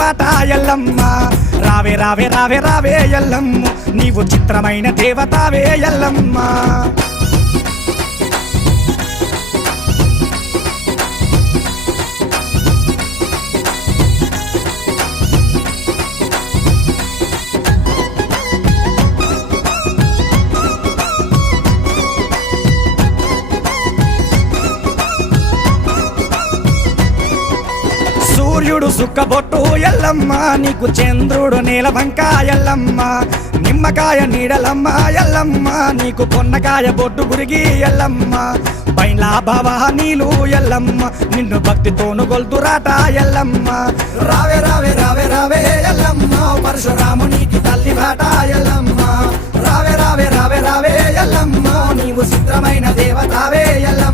పాట ఎల్లమ్మ రావే రావే రావే రావే ఎల్లమ్మ నీవు చిత్రమైన దేవతావే ఎల్లమ్మ సూర్యుడు సుక్కబొట్టు ఎల్లమ్మ నీకు చంద్రుడు నీలవంక ఎల్లమ్మ నిమ్మకాయ నీడలమ్మ ఎల్లమ్మ నీకు పొన్నకాయ బొట్టు గురిగి ఎల్లమ్మ పైలా భవానీలు ఎల్లమ్మ నిన్ను భక్తితోను గొల్తురాట ఎల్లమ్మ రావే రావే రావే రావే ఎల్లమ్మ పరశురామునికి తల్లి బాట ఎల్లమ్మ రావే రావే రావే రావే ఎల్లమ్మ నీవు చిత్రమైన దేవతావే ఎల్లమ్మ